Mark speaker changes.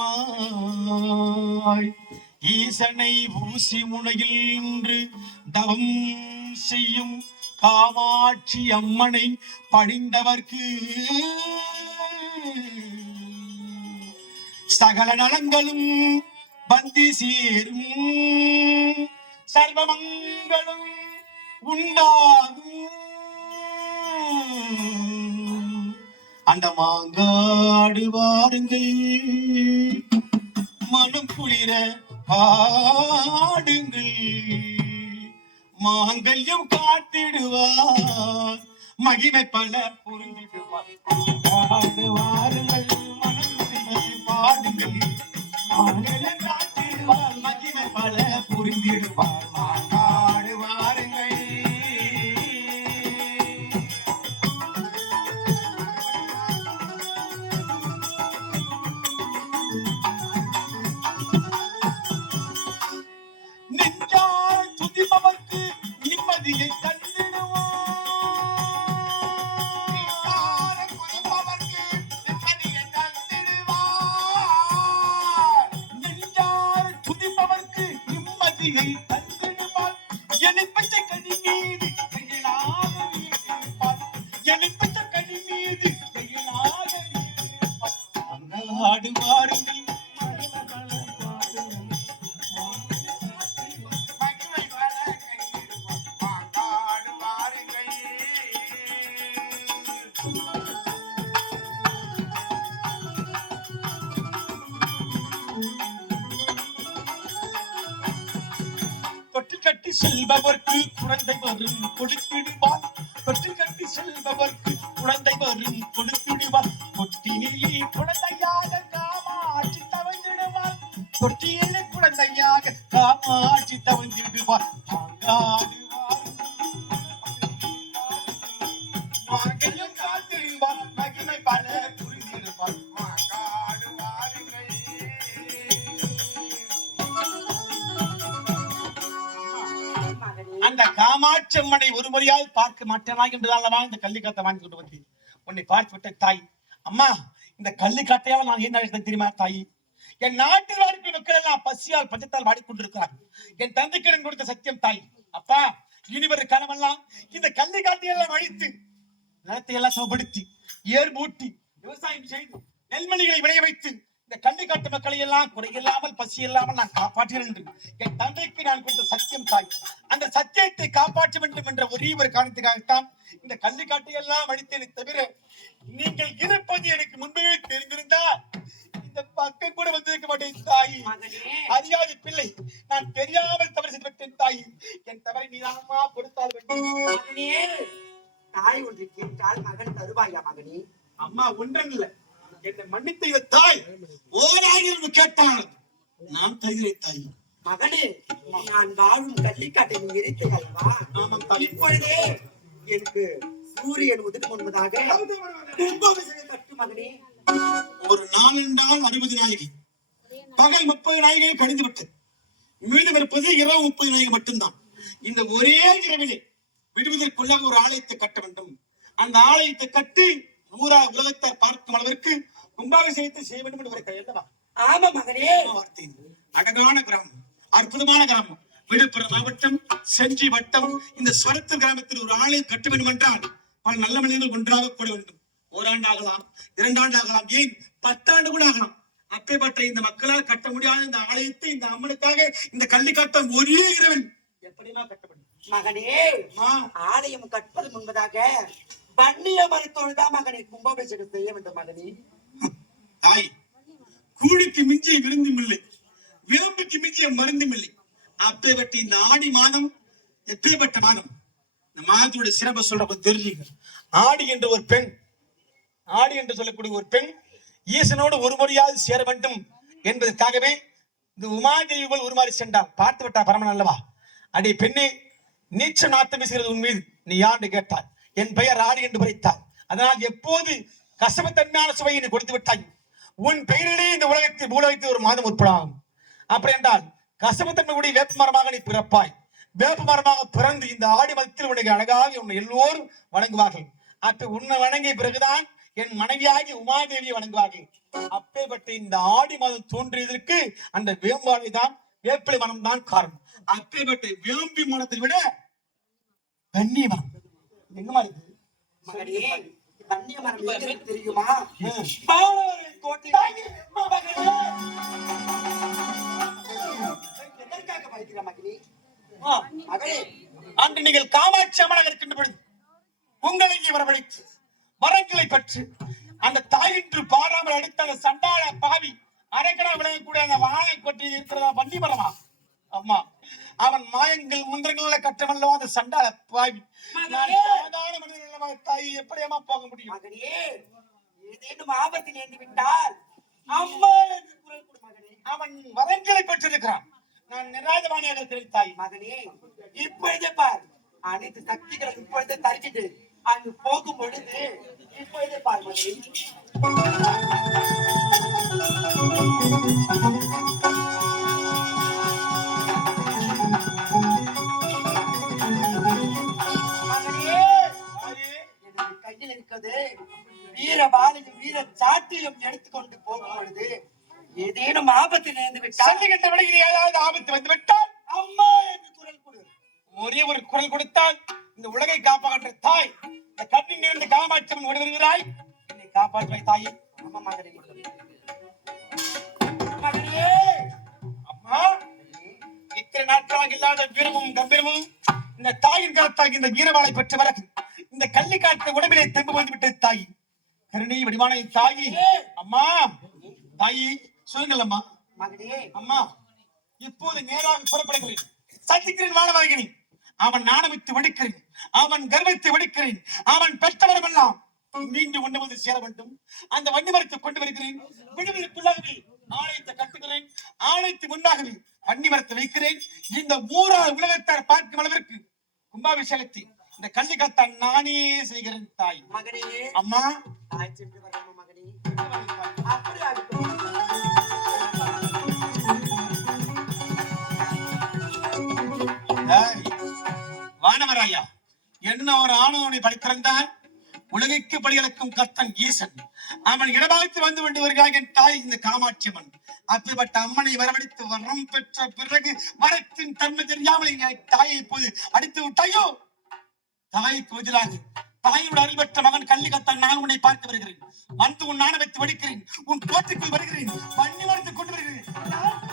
Speaker 1: ஏகாண்டமாய் ஈசனை ஊசி முனையில் நின்று தவம் செய்யும் காமாட்சி அம்மனை படிந்தவர்க்கு சகல நலங்களும் பந்தி சேரும். சர்வமங்களும் உண்டாகும். அந்த மாங்காடு வாருங்கள் மனம் குளிர பாடுங்கள். மாங்கல்யம் காத்திடுவார். மகிமை பல புரிந்திடுவார். பாடுவாருங்கள் மனம் பாடுங்கள். மாங்கல்யம் காத்திடுவார் மகிமை பல புரிந்திடுவார். வீட்டிருப்பார் எனிப்பச்ச மீது கையிலாக வீட்டிருப்பார் தொட்டில் கட்டி செல்பவர்க்கு குழந்தை வரும் கொடுத்திடுவார் தொட்டில் கட்டி செல்பவர்க்கு குழந்தை வரும் கொடுத்திடுவார். தொட்டினில் குழந்தையாக காமாட்சி தவழ்ந்திடுவார். தொட்டியில் குழந்தையாக காமாட்சி தவழ்ந்திடுவார். மாங்காடுவார் மாங்கல்யம் அந்த ஒரு முறையால் பார்க்க மாட்டேனா என்றுதான் இந்த கள்ளிக்காத்தை வாங்கி கொண்டு வந்தேன். உன்னை பார்த்து விட்ட தாய். அம்மா இந்த கள்ளிக்காட்டையால் நான் என்ன தெரியுமா தாய்? என் நாட்டில் வாழ்க்கை மக்கள் எல்லாம் பசியால் பஞ்சத்தால் வாடிக்கொண்டிருக்கிறார்கள். என் தந்தைக்கிடம் கொடுத்த சத்தியம் தாய். அப்பா இனிவர் கனவெல்லாம் இந்த இந்த காட்டியெல்லாம் அழித்து நிலத்தை எல்லாம் சமப்படுத்தி ஏர் மூட்டி விவசாயம் செய்து நெல்மணிகளை விளைய வைத்து இந்த மக்களை எல்லாம் குறையில்லாமல் பசி இல்லாமல் நான் காப்பாற்றுகிறேன் என்று என் தந்தைக்கு நான் கொடுத்த சத்தியம் தாய். அந்த சத்தியத்தை காப்பாற்ற வேண்டும் என்ற ஒரே ஒரு காரணத்துக்காகத்தான் இந்த கள்ளிக்காட்டை எல்லாம் அழித்தேனே தவிர நீங்கள் இருப்பது எனக்கு முன்பே தெரிந்திருந்தால் இந்த பக்கம் கூட வந்திருக்க மாட்டேன் தாய். அறியாத பிள்ளை. நான் தெரியாமல் தவறு செய்து விட்டேன் தாய். என் தவறை நீதானமா வேண்டும்.
Speaker 2: மகனே தாய் ஒன்று கேட்டால் மகன் தருவாயா மகனே?
Speaker 1: அம்மா ஒன்றன் இல்ல. என்னை மன்னித்த தாய். ஓராயிரம் கேட்டால் நான் தருகிறேன் தாய்
Speaker 2: மகனே நான் வாழும் கள்ளிக்காட்டை நீ எரித்து அல்லவா
Speaker 1: ஆமாம் தாய்
Speaker 2: இப்பொழுதே எனக்கு சூரியன் உதிர் முன்பதாக கட்டு மகனே.
Speaker 1: ஒரு நாள் என்றால் அறுபது நாளிகை. பகல் முப்பது நாளிகை கழிந்து விட்டது மீதம் இருப்பது இரவு முப்பது நாளிகை மட்டும்தான். இந்த ஒரே இரவிலே விடுவதற்குள்ளாக ஒரு ஆலயத்தை கட்ட வேண்டும். அந்த ஆலயத்தை கட்டி ஊரா உலகத்தார் பார்க்கும் அளவிற்கு கும்பாபிஷேகத்தை செய்ய வேண்டும் என்று ஒரு கையெழுந்தவா
Speaker 2: ஆமா மகனே.
Speaker 1: வார்த்தை. அழகான கிராமம் அற்புதமான கிராமம் விழுப்புரம் மாவட்டம் செஞ்சி வட்டம். இந்த ஸ்வரத்து கிராமத்தில் ஒரு ஆலயம் கட்ட வேண்டும் என்றால் பல நல்ல மனிதர்கள் ஒன்றாக கூட வேண்டும். ஓராண்டு ஆகலாம் இரண்டாண்டு ஆகலாம் ஏன்? பத்தாண்டு கூட ஆகலாம். அப்பேற்பட்ட இந்த மக்களால் கட்ட முடியாத இந்த ஆலயத்தை இந்த அம்மனுக்காக இந்த கள்ளிக்காட்டம் ஒரே இரவில் எப்படிமா கட்டப்படும்
Speaker 2: மகனே ஆலயம் கட்டுவது முன்பதாக பண்ணிய மரத்தோடு தான் மகனை கும்பாபிஷேகம் செய்ய வேண்டும் மகனே.
Speaker 1: தாய் கூலிக்கு மிஞ்சிய விருந்தும் இல்லை விளம்புக்கு மிஞ்சிய மருந்தும் இல்லை. அப்பேற்பட்ட இந்த ஆடி மாதம் எப்பேற்பட்ட மாதம்? இந்த மாதத்துடைய சிறப்பை சொல்றப்ப தெரிஞ்சுங்க ஆடி என்ற ஒரு பெண் ஆடி என்று சொல்லக்கூடிய ஒரு பெண் ஈசனோடு ஒரு முறையாவது சேர வேண்டும் என்பதற்காகவே இந்த உமாதேவி போல் உருமாறி சென்றார் பார்த்து விட்டா பரமன் அல்லவா? அடி பெண்ணே நீச்ச நாத்தம் வீசுகிறது உன் மீது. நீ யாண்டு கேட்டாய் என் பெயர் ஆடி என்று பறித்தாய் அதனால் எப்போது கசபத்தன்மையான சுவையை நீ கொடுத்து விட்டாய்? உன் பெயரிலே இந்த உலகத்தில் பூலகத்தில் ஒரு மாதம் உட்படாகும் அப்படி என்றால் கசபத்தன்மை உடைய வேப்ப மரமாக நீ பிறப்பாய். வேப்ப மரமாக பிறந்து இந்த ஆடி மதத்தில் உனக்கு அழகாக உன்னை எல்லோரும் வணங்குவார்கள். அப்ப உன்னை வணங்கிய பிறகுதான் என் மனைவியாகி உமாதேவியை வணங்குவார்கள். அப்பேற்பட்ட இந்த ஆடி மாதம் தோன்றியதற்கு அந்த வேம்பாடை தான் வேப்பிலை மனம் தான் காரணம். அப்பேற்பட்ட வேம்பி மனத்தை விட கண்ணி மனம்
Speaker 2: மாதிரி மரம் தெரியுமா? எதற்காக படிக்கிற
Speaker 1: அன்று நீங்கள் காமாட்சி அம்மனாக இருக்கின்ற பொழுது உங்களை வரவழைத்து வரங்களை பெற்று அந்த தாயின்று பாராமல் அடுத்த அந்த சண்டாள பாவி அரைக்கடா விளையக்கூடிய அந்த வாழை கொட்டி இருக்கிறதா வன்னி மரமா? அம்மா அவன் மாயங்கள் முந்திரங்கள கற்றமல்லவா அந்த சண்டாள பாவி. நான் சாதாரண அல்லவா தாய் போக முடியும்?
Speaker 2: மகனே! ஏதேனும் ஆபத்தில் இருந்து விட்டால் அம்மா என்று குரல் கொடு மகனே.
Speaker 1: அவன் வரங்களை பெற்றிருக்கிறான். நான் நிராஜமானியாக இருக்கிறேன் தாய்.
Speaker 2: மகனே இப்பொழுதே பார். அனைத்து சக்திகளும் இப்பொழுதே தரிக்கிட்டு அங்கு போகும் பொழுது இப்பொழுதே பார் மகனே. ஏதேனும் ஆபத்து நேர்ந்து விட்டால்
Speaker 1: சொல்லுகின்ற விடையில் ஏதாவது ஆபத்து வந்து விட்டால்
Speaker 2: அம்மா என்று குரல் கொடு.
Speaker 1: ஒரே ஒரு குரல் கொடுத்தால் இந்த உலகை காப்பாற்ற தாய் இந்த கண்ணில் இருந்து காமாட்சம் ஓடி வருகிறாய். என்னை காப்பாற்றுவாய் தாயே.
Speaker 2: அம்மா மகனே. மகனே.
Speaker 1: அம்மா இத்தனை நாட்களாக இல்லாத வீரமும் கம்பீரமும் இந்த தாயின் கருத்தாக இந்த வீரவாளை பெற்ற பிறகு இந்த கள்ளி காட்டு உடம்பிலே தெம்பு வந்து விட்டது தாய். கருணை வடிவான தாயி. அம்மா தாயி சொல்லுங்கள் அம்மா.
Speaker 2: மகனே.
Speaker 1: அம்மா இப்போது நேராக புறப்படுகிறேன். சந்திக்கிறேன் வாழவாகினி அவன் நாணமித்து வெடிக்கிறேன். அவன் கர்வத்தை வெடிக்கிறேன். அவன் பெற்றவரும் எல்லாம் மீண்டும் ஒன்று வந்து சேர வேண்டும். அந்த வண்டி மரத்தை கொண்டு வருகிறேன். விடுதலுக்குள்ளாகவே ஆலயத்தை கட்டுகிறேன். ஆலயத்து முன்னாகவே வண்டி மரத்தை வைக்கிறேன். இந்த ஊரார் உலகத்தார் பார்க்கும் அளவிற்கு கும்பாபிஷேகத்தை இந்த கல்லிக்கத்தான் நானே செய்கிறேன் தாய்.
Speaker 2: மகனே.
Speaker 1: அம்மா.
Speaker 2: தாய் சென்று வராம மகனே.
Speaker 1: வானவராயா என்ன ஒரு ஆணவனை படித்திருந்தான் உலகைக்கு படிகளுக்கும் கத்தன் ஈசன். அவன் இடபாகத்து வந்து கொண்டு வருகிறாய் என் தாய் இந்த காமாட்சி அம்மன். அப்படிப்பட்ட அம்மனை வரவழைத்து வரம் பெற்ற பிறகு வரத்தின் தன்மை தெரியாமல் என் தாயை இப்போது அடித்து விட்டாயோ? தாய்க்கு எதிராக தாயோட அருள் பெற்ற மகன் கள்ளி கத்தான் நான் உன்னை பார்த்து வருகிறேன். வந்து உன் நாணவத்தை வடிக்கிறேன். உன் கோட்டுக்குள் வருகிறேன். பண்ணி வளர்த்து கொண்டு வருகிறேன்.